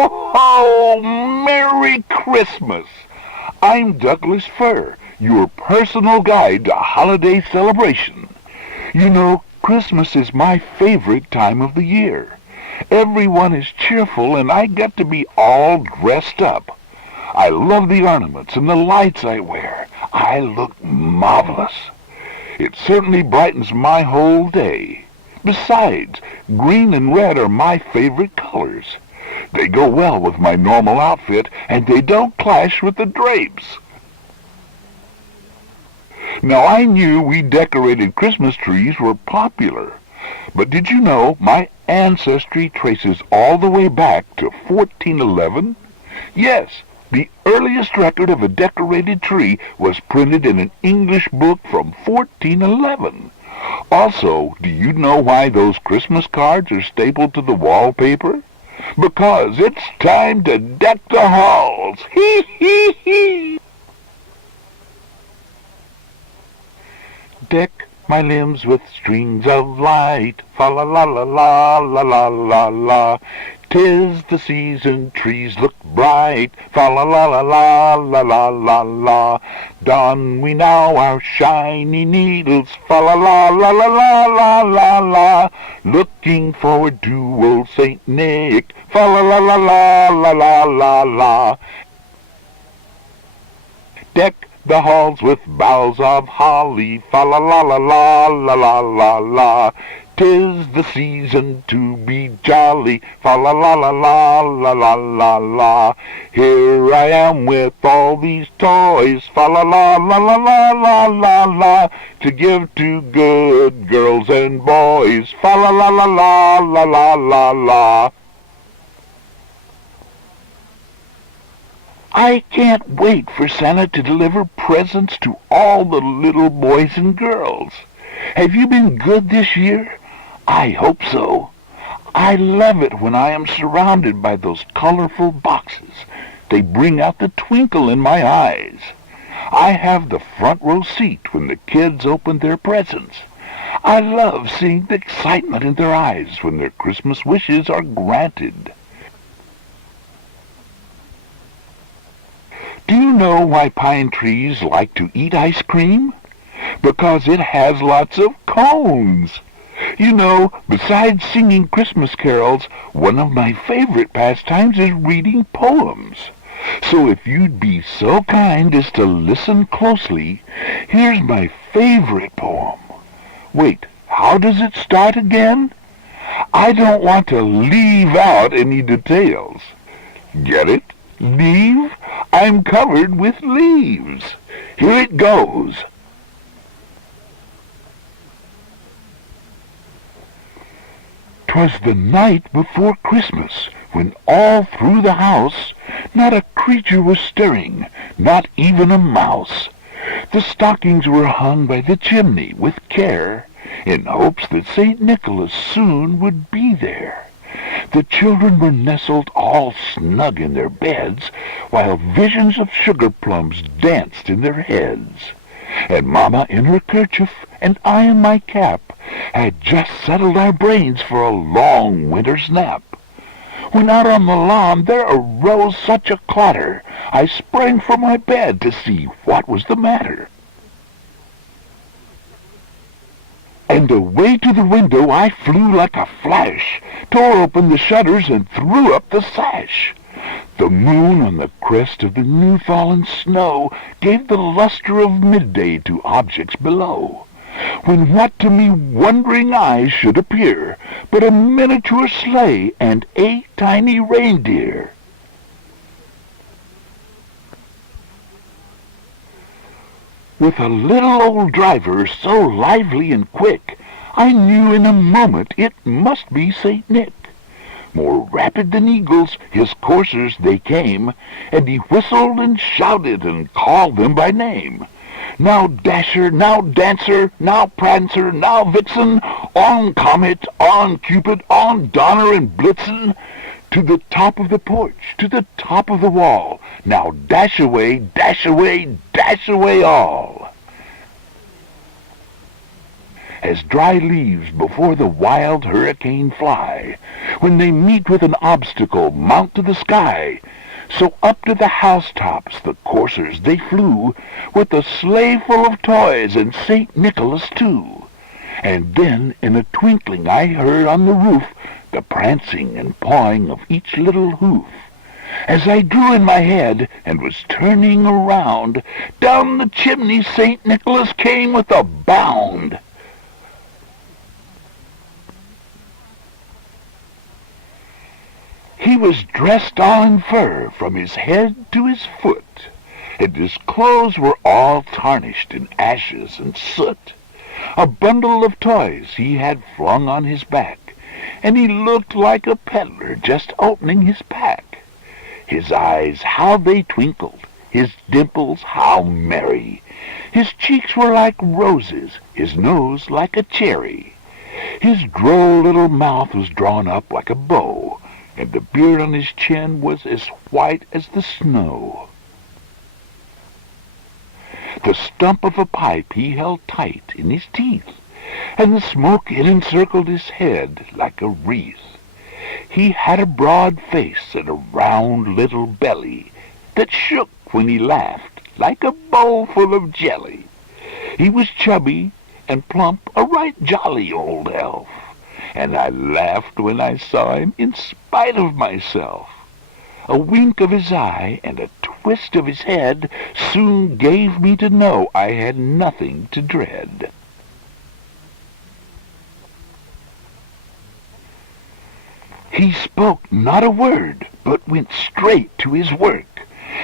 Ho, ho! Merry Christmas! I'm Douglas Fir, your personal guide to holiday celebration. You know, Christmas is my favorite time of the year. Everyone is cheerful and I get to be all dressed up. I love the ornaments and the lights I wear. I look marvelous. It certainly brightens my whole day. Besides, green and red are my favorite colors. They go well with my normal outfit, and they don't clash with the drapes. Now, I knew we decorated Christmas trees were popular, but did you know my ancestry traces all the way back to 1411? Yes, the earliest record of a decorated tree was printed in an English book from 1411. Also, do you know why those Christmas cards are stapled to the wallpaper? Because it's time to deck the halls. Hee hee hee. Deck my limbs with strings of light, fa la la la la la la la la. 'Tis the season, trees look bright, fa la la la la la la la la. Don we now our shiny needles, fa la la la la la la la la. Looking forward to old Saint Nick, fa la la la la la la la la. Deck the halls with boughs of holly, fa la la la la la la la la. 'Tis the season to be jolly, fa la la la la la la la la. Here I am with all these toys, fa la la la la la la la la, to give to good girls and boys, fa la la la la la la la la. I can't wait for Santa to deliver presents to all the little boys and girls. Have you been good this year? I hope so. I love it when I am surrounded by those colorful boxes. They bring out the twinkle in my eyes. I have the front row seat when the kids open their presents. I love seeing the excitement in their eyes when their Christmas wishes are granted. Do you know why pine trees like to eat ice cream? Because it has lots of cones. You know, besides singing Christmas carols, one of my favorite pastimes is reading poems. So if you'd be so kind as to listen closely, here's my favorite poem. Wait, how does it start again? I don't want to leave out any details. Get it? Leave? I'm covered with leaves. Here it goes. 'Twas the night before Christmas, when all through the house not a creature was stirring, not even a mouse. The stockings were hung by the chimney with care, in hopes that St. Nicholas soon would be there. The children were nestled all snug in their beds, while visions of sugar plums danced in their heads. And Mama in her kerchief, and I in my cap, had just settled our brains for a long winter's nap. When out on the lawn there arose such a clatter, I sprang from my bed to see what was the matter. And away to the window I flew like a flash, tore open the shutters and threw up the sash. The moon on the crest of the new-fallen snow gave the luster of midday to objects below, when what to me wondering eyes should appear but a miniature sleigh and 8 tiny reindeer. With a little old driver so lively and quick, I knew in a moment it must be St. Nick. More rapid than eagles, his coursers they came, and he whistled and shouted and called them by name. Now Dasher, now Dancer, now Prancer, now Vixen, on Comet, on Cupid, on Donner and Blitzen, to the top of the porch, to the top of the wall. Now dash away, dash away, dash away all. As dry leaves before the wild hurricane fly, When they meet with an obstacle, mount to the sky. So up to the housetops the coursers they flew, with a sleigh full of toys and St. Nicholas too. And then in a twinkling I heard on the roof the prancing and pawing of each little hoof. As I drew in my head and was turning around, down the chimney St. Nicholas came with a bound. He was dressed all in fur from his head to his foot, and his clothes were all tarnished in ashes and soot. A bundle of toys he had flung on his back, and he looked like a peddler just opening his pack. His eyes, how they twinkled, his dimples, how merry. His cheeks were like roses, his nose like a cherry. His droll little mouth was drawn up like a bow, and the beard on his chin was as white as the snow. The stump of a pipe he held tight in his teeth, and the smoke it encircled his head like a wreath. He had a broad face and a round little belly that shook when he laughed like a bowl full of jelly. He was chubby and plump, a right jolly old elf, and I laughed when I saw him in spite of myself. A wink of his eye and a twist of his head soon gave me to know I had nothing to dread. He spoke not a word, but went straight to his work,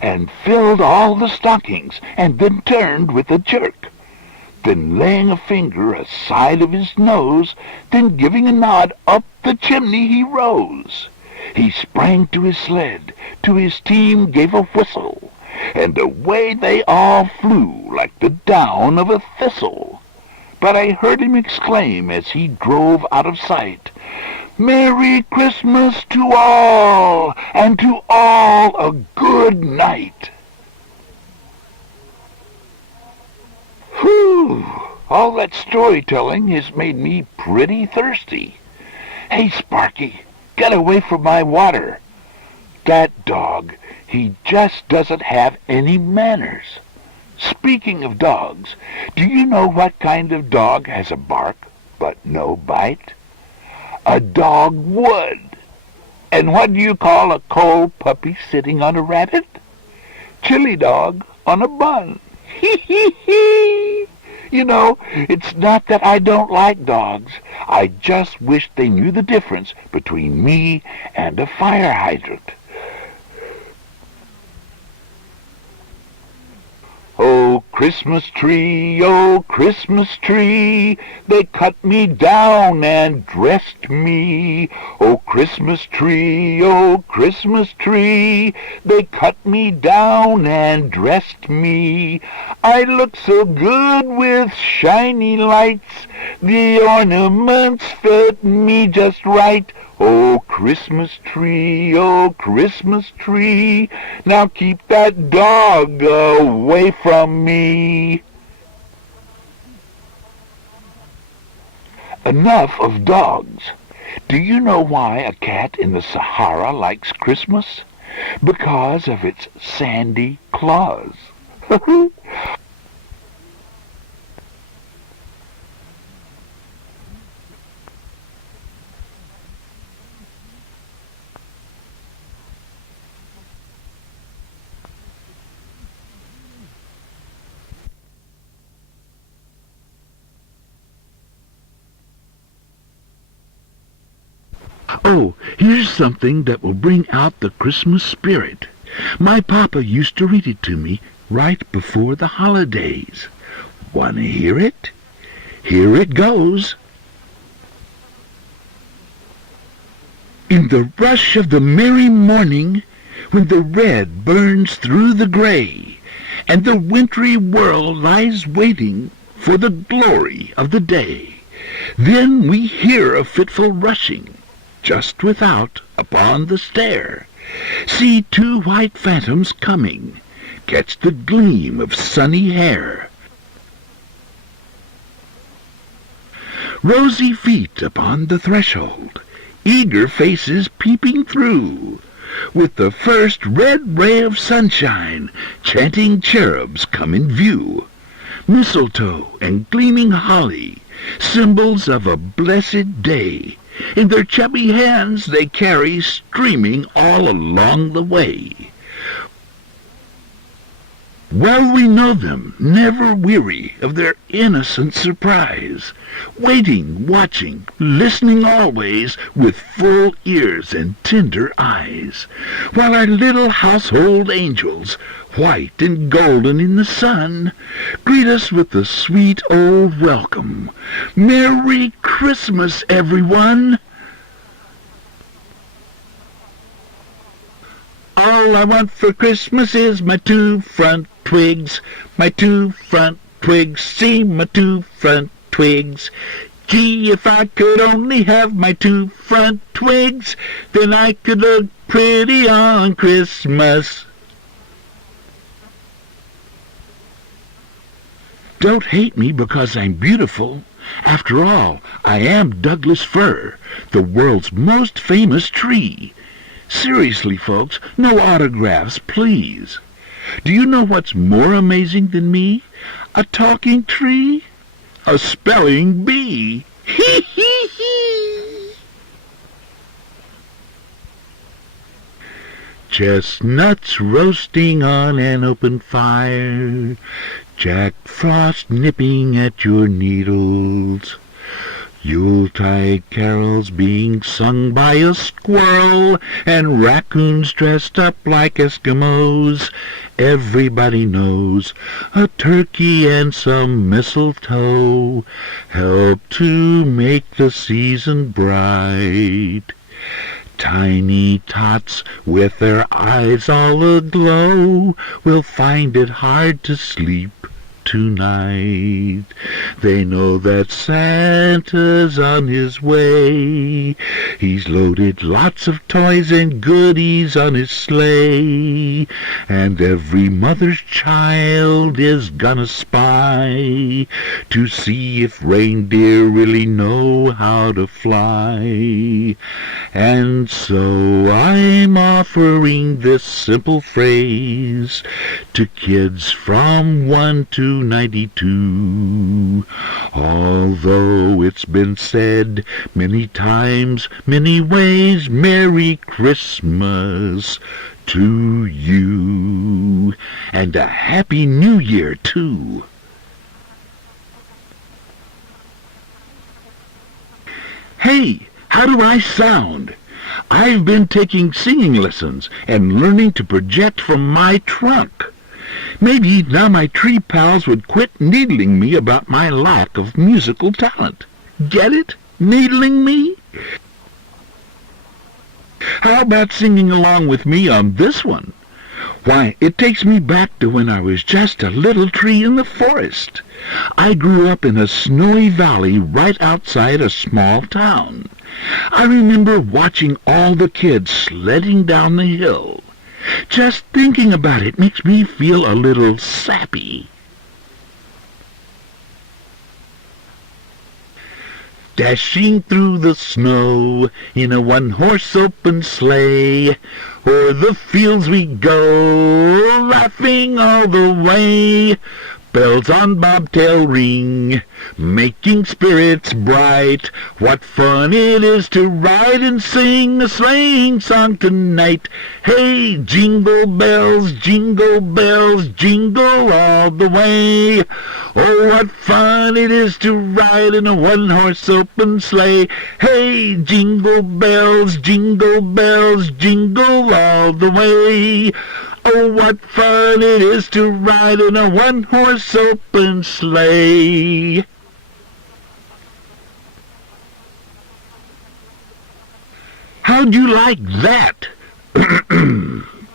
and filled all the stockings, and then turned with a jerk. Then laying a finger aside of his nose, then giving a nod, up the chimney he rose. He sprang to his sled, to his team gave a whistle, and away they all flew like the down of a thistle. But I heard him exclaim as he drove out of sight, "Merry Christmas to all, and to all a good night." Whew! All that storytelling has made me pretty thirsty. Hey, Sparky, get away from my water. That dog, he just doesn't have any manners. Speaking of dogs, do you know what kind of dog has a bark but no bite? A dog would. And what do you call a cold puppy sitting on a rabbit? Chili dog on a bun. Hee hee hee. You know, it's not that I don't like dogs. I just wish they knew the difference between me and a fire hydrant. Oh, Christmas tree, they cut me down and dressed me. Oh, Christmas tree, they cut me down and dressed me. I look so good with shiny lights, the ornaments fit me just right. Oh, Christmas tree, now keep that dog away from me. Enough of dogs. Do you know why a cat in the Sahara likes Christmas? Because of its sandy claws. Oh, here's something that will bring out the Christmas spirit. My papa used to read it to me right before the holidays. Want to hear it? Here it goes. In the rush of the merry morning, when the red burns through the gray, and the wintry world lies waiting for the glory of the day, then we hear a fitful rushing, just without, upon the stair, see two white phantoms coming, catch the gleam of sunny hair. Rosy feet upon the threshold, eager faces peeping through. With the first red ray of sunshine, chanting cherubs come in view. Mistletoe and gleaming holly, symbols of a blessed day, in their chubby hands they carry, streaming all along the way. Well we know them, never weary of their innocent surprise, waiting, watching, listening always, with full ears and tender eyes, while our little household angels, white and golden in the sun, greet us with the sweet old welcome. Merry Christmas, everyone! All I want for Christmas is my 2 front twigs, my 2 front twigs, see my 2 front twigs. Gee, if I could only have my 2 front twigs, then I could look pretty on Christmas. Don't hate me because I'm beautiful. After all, I am Douglas Fir, the world's most famous tree. Seriously, folks, no autographs, please. Do you know what's more amazing than me? A talking tree? A spelling bee. Hee hee hee. Chestnuts roasting on an open fire, Jack Frost nipping at your needles, Yuletide carols being sung by a squirrel, and raccoons dressed up like Eskimos. Everybody knows a turkey and some mistletoe help to make the season bright. Tiny tots with their eyes all aglow will find it hard to sleep tonight. They know that Santa's on his way. He's loaded lots of toys and goodies on his sleigh, and every mother's child is gonna spy to see if reindeer really know how to fly. And so I'm offering this simple phrase to kids from 1 to 92. Although it's been said many times, many ways, Merry Christmas to you, and a Happy New Year, too. Hey, how do I sound? I've been taking singing lessons and learning to project from my trunk. Maybe now my tree pals would quit needling me about my lack of musical talent. Get it? Needling me? How about singing along with me on this one? Why, it takes me back to when I was just a little tree in the forest. I grew up in a snowy valley right outside a small town. I remember watching all the kids sledding down the hill. Just thinking about it makes me feel a little sappy. Dashing through the snow in a one-horse open sleigh, o'er the fields we go, laughing all the way. Bells on bobtail ring, making spirits bright. What fun it is to ride and sing a sleighing song tonight. Hey, jingle bells, jingle all the way. Oh, what fun it is to ride in a one-horse open sleigh. Hey, jingle bells, jingle all the way. Oh, what fun it is to ride in a one-horse open sleigh. How'd you like that?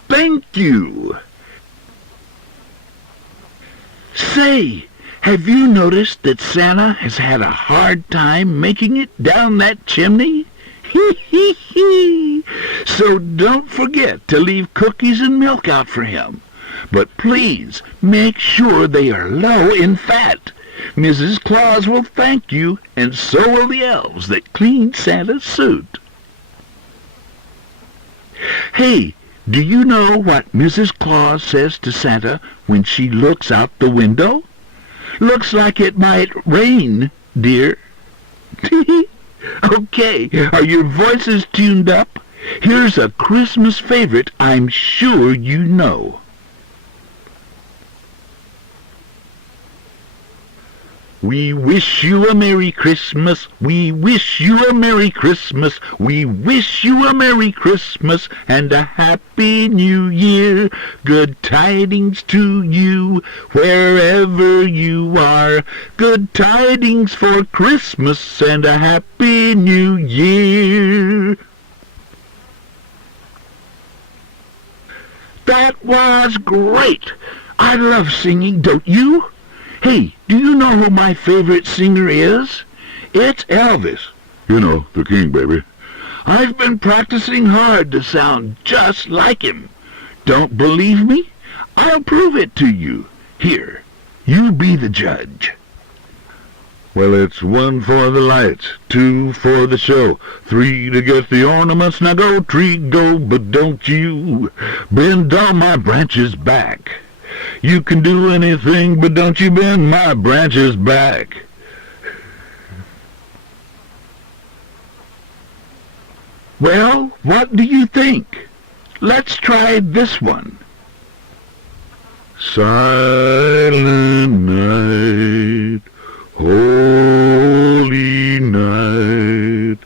Thank you. Say, have you noticed that Santa has had a hard time making it down that chimney? Hee hee hee! So don't forget to leave cookies and milk out for him. But please make sure they are low in fat. Mrs. Claus will thank you, and so will the elves that cleaned Santa's suit. Hey, do you know what Mrs. Claus says to Santa when she looks out the window? Looks like it might rain, dear. Okay, are your voices tuned up? Here's a Christmas favorite I'm sure you know. We wish you a Merry Christmas, we wish you a Merry Christmas, we wish you a Merry Christmas and a Happy New Year. Good tidings to you, wherever you are. Good tidings for Christmas and a Happy New Year. That was great! I love singing, don't you? Hey, do you know who my favorite singer is? It's Elvis. You know, the king, baby. I've been practicing hard to sound just like him. Don't believe me? I'll prove it to you. Here, you be the judge. Well, it's 1 for the lights, 2 for the show, 3 to get the ornaments. Now go, tree, go, but don't you bend all my branches back. You can do anything, but don't you bend my branches back. Well, what do you think? Let's try this one. Silent night, holy night,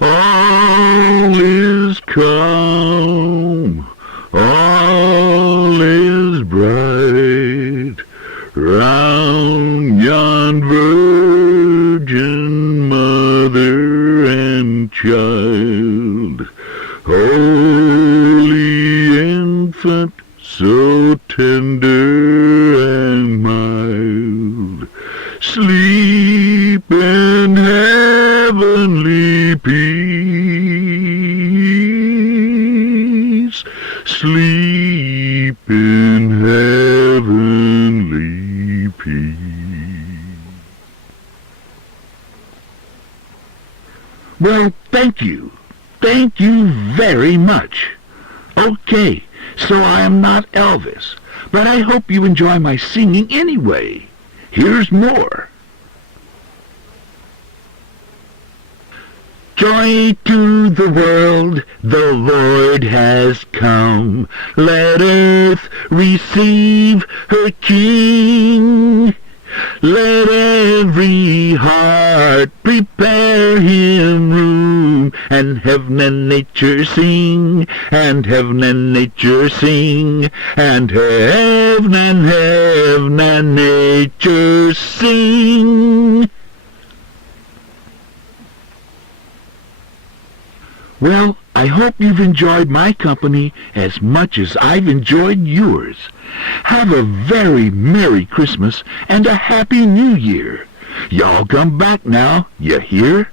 all is calm, all is bright, round yon virgin mother and child, holy infant, so tender and mild, sleep in heavenly peace, sleep in heavenly peace. Well, thank you. Thank you very much. Okay, so I am not Elvis, but I hope you enjoy my singing anyway. Here's more. Joy to the world, the Lord has come. Let earth receive her King. Let every heart prepare him room, and heaven and nature sing, and heaven and nature sing, and heaven and nature sing. Well, I hope you've enjoyed my company as much as I've enjoyed yours. Have a very Merry Christmas and a Happy New Year. Y'all come back now, you hear?